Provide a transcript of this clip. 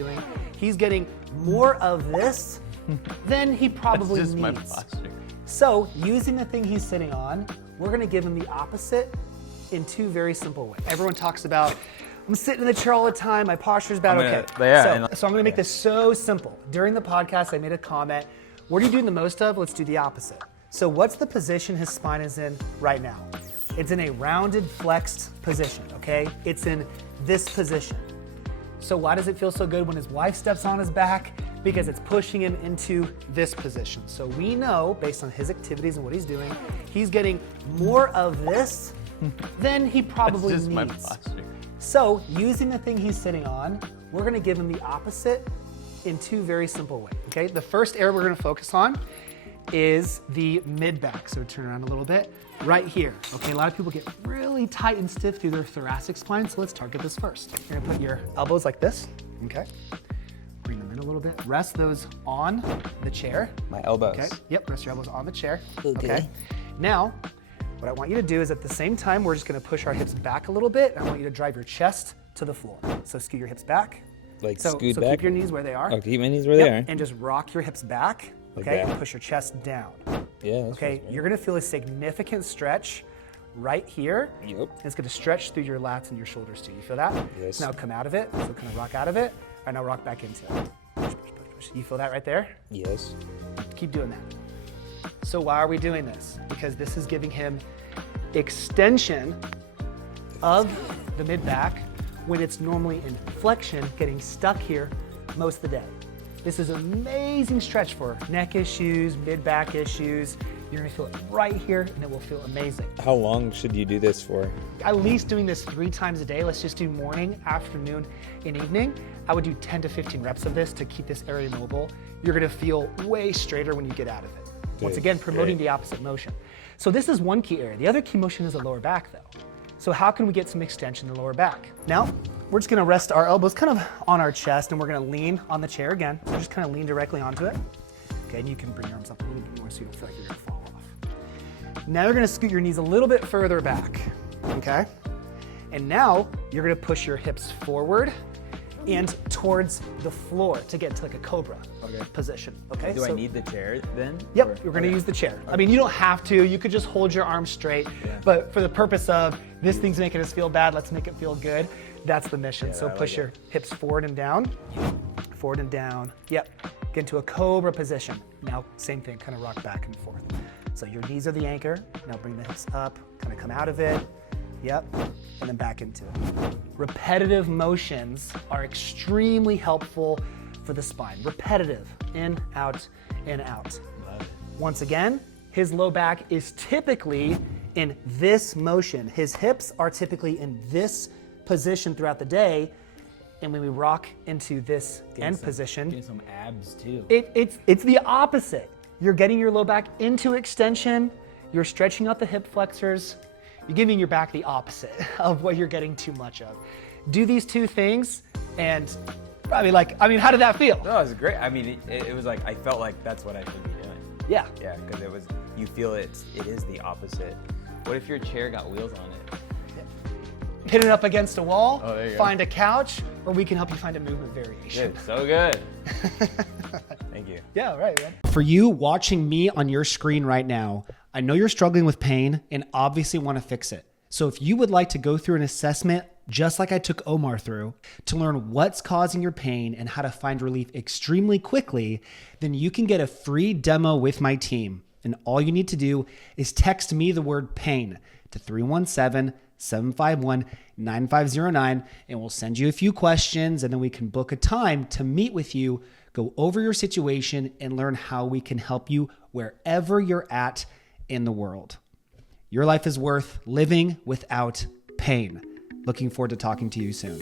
doing, he's getting more of this than he probably That's just my needs. posture. So using the thing he's sitting on, we're gonna give him the opposite in two very simple ways. Everyone talks about, I'm sitting in the chair all the time, my posture's bad, so I'm gonna make this so simple. During the podcast, I made a comment, what are you doing the most of? Let's do the opposite. So what's the position his spine is in right now? It's in a rounded, flexed position, okay? It's in this position. So why does it feel so good when his wife steps on his back? Because it's pushing him into this position. So we know, based on his activities and what he's doing, he's getting more of this than he probably That's just my needs. posture. So using the thing he's sitting on, we're gonna give him the opposite in two very simple ways, okay? The first area we're gonna focus on is the mid-back. So turn around a little bit, right here. Okay, a lot of people get really tight and stiff through their thoracic spine, so let's target this first. You're gonna put your elbows like this, okay? Bring them in a little bit. Rest those on the chair. My elbows. Okay, yep, rest your elbows on the chair. Okay. Now, what I want you to do is at the same time, we're just gonna push our hips back a little bit. I want you to drive your chest to the floor. So scoot your hips back. Like So scoot back? keep your knees where they are. Oh, keep my knees where they are. And just rock your hips back, Like okay? that. And push your chest down. Yeah. That's Okay, you're gonna feel a significant stretch right here. Yep. It's gonna stretch through your lats and your shoulders too. You feel that? Yes. So now come out of it. So kind of rock out of it. All right, now rock back into it. Push, push, push, push. You feel that right there? Yes. Keep doing that. So why are we doing this? Because this is giving him extension of the mid-back when it's normally in flexion, getting stuck here most of the day. This is an amazing stretch for neck issues, mid-back issues. You're gonna feel it right here and it will feel amazing. How long should you do this for? At least doing this 3 times a day. Let's just do morning, afternoon, and evening. I would do 10 to 15 reps of this to keep this area mobile. You're gonna feel way straighter when you get out of it. Once again, promoting the opposite motion. So this is one key area. The other key motion is the lower back though. So how can we get some extension in the lower back? Now, we're just gonna rest our elbows kind of on our chest and we're gonna lean on the chair again. So just kind of lean directly onto it. Okay, and you can bring your arms up a little bit more so you don't feel like you're gonna fall off. Now you're gonna scoot your knees a little bit further back, okay? And now you're gonna push your hips forward and towards the floor to get into like a cobra position, okay? Do I need the chair then? Yep, you're gonna use the chair. I mean, you don't have to, you could just hold your arms straight, but for the purpose of this thing's making us feel bad, let's make it feel good, that's the mission. So push your hips forward and down, forward and down, yep. Get into a cobra position. Now, same thing, kind of rock back and forth. So your knees are the anchor, now bring the hips up, kind of come out of it, yep, and then back into it. Repetitive motions are extremely helpful for the spine. Repetitive, in, out, in, out. Once again, his low back is typically in this motion. His hips are typically in this position throughout the day, and when we rock into this end position, Getting some abs too. it's the opposite. You're getting your low back into extension, you're stretching out the hip flexors, you're giving your back the opposite of what you're getting too much of. Do these two things, and how did that feel? No, it was great. I mean, it was like, I felt like that's what I should be doing. Yeah. Yeah, because it was, you feel it is the opposite. What if your chair got wheels on it? Hit it up against a wall, Oh, there you go. find a couch, or we can help you find a movement variation. Good, so good. Thank you. Yeah, right, man. For you watching me on your screen right now, I know you're struggling with pain and obviously want to fix it. So if you would like to go through an assessment just like I took Omar through to learn what's causing your pain and how to find relief extremely quickly, then you can get a free demo with my team. And all you need to do is text me the word pain to 317-751-9509, and we'll send you a few questions, and then we can book a time to meet with you, go over your situation, and learn how we can help you wherever you're at in the world. Your life is worth living without pain. Looking forward to talking to you soon.